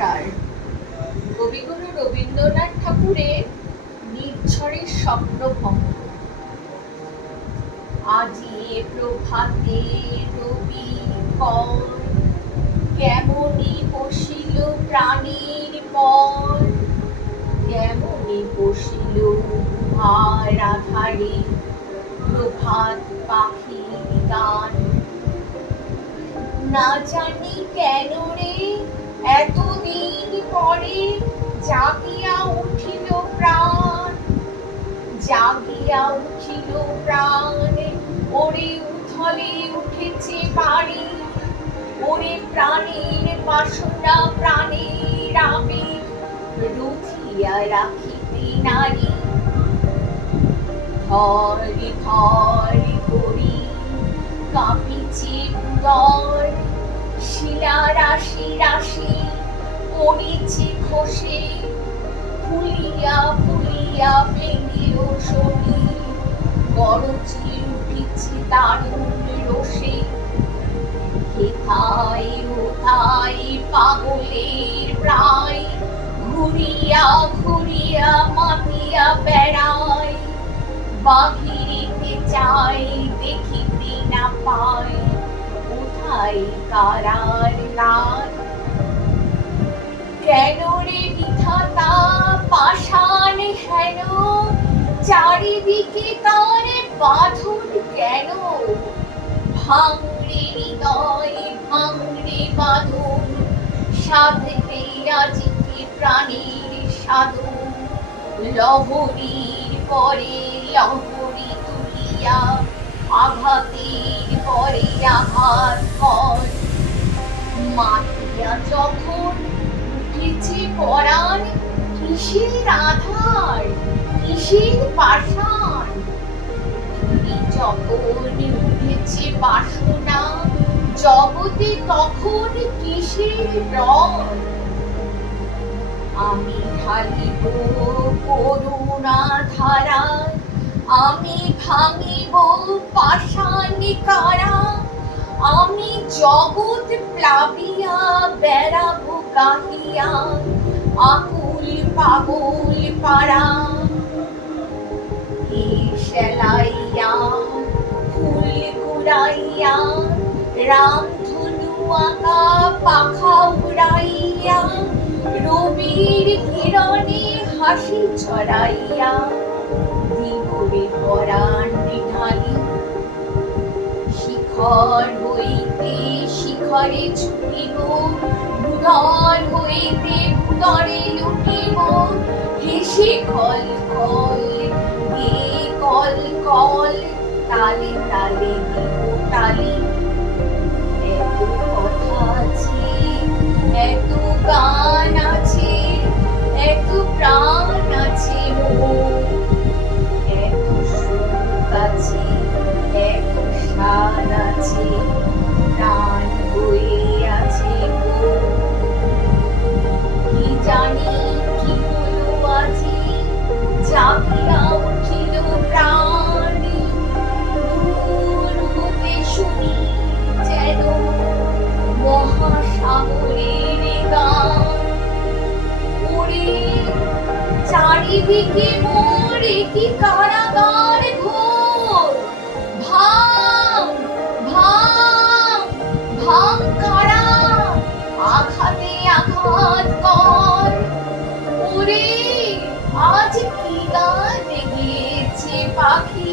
নমস্কার। কবিগুরু রবীন্দ্রনাথ ঠাকুরের নির্ঝরের স্বপ্নভঙ্গ। আজি এ প্রভাতে রবি কর, কেমনি বসিল প্রাণীর পর, কেমনি বসিল উহার আধারে প্রভাত পাখির গান। না জানি কেন রে এতদিন পরে জাগিয়া উঠিল প্রাণ, জাগিয়া উঠিল প্রাণ। ওরে উথলে উঠেছে বাড়ি, ওরে প্রাণের বাসনা প্রাণের আবেগ রুধিয়া রাখিতে নারী। ধরে ধরে করি কাঁপিছে উদর, শিলা রাশি রাশি পড়েছে খসে, ফুলিয়া ফুলিয়া ভেঙিল শরীর, গরজে উঠেছে দারুণ রোষে। হেথায় হোথায় পাগলের প্রায় ঘুরিয়া ঘুরিয়া মাতিয়া বেড়ায়, বাহিরিতে চাই দেখিতে না পায় কোথায় কারার লাল। কেন রে বিধাতা পাষাণ হেন, চারিদিকে তার বাঁধন কেন? ভাঙরে হৃদয় ভাঙরে বাঁধন, সাধতে আজকে প্রাণের সাধন। লহরীর পরে লহরী তুলিয়া আঘাতের পরে আঘাত কর। মাতিয়া যখন উঠেছে পরাণ, কিসের আধার কিসের পাষাণ। যখন উঠেছে বাসনা জগতে তখন কিসের রং। আমি ঢালিব করুণা ধারা, আমি ভাঙিব পাষাণ কারা। আমি জগৎ প্লাবিয়া বেড়াবো গাহিয়া আকুল পাগল পাড়া। সেলাইয়া ফুল কুড়াইয়া রামধনু আঁকা পাখা উড়াইয়া, রবির কিরণে হাসি ছড়াইয়া দিবরে পরাণ ঢালি। শিখর হইতে শিখরে ছুটিব, ভূধর হইতে ভূধরে লুটিব। হেসে কল কল গে কল কল, তালে তালে দিব তালি। এত কথা আছে এত গান আছে, এত প্রাণ আছে মোর, এত সুখ আছে এত সার আছে, প্রাণ হয়ে আছে গো। কি জানি কি হলো আজি, জাগিয়া উঠিল প্রাণ। দূর হতে শুনি যেন মহাসাগরের গান। ওরে চারিদিকে মোর কি কারাগার ঘোর। ভাঙ ভাঙ ভাঙ কারা, আঘাতে আঘাত কর। ওরে আজ কি গান গেয়েছে পাখি।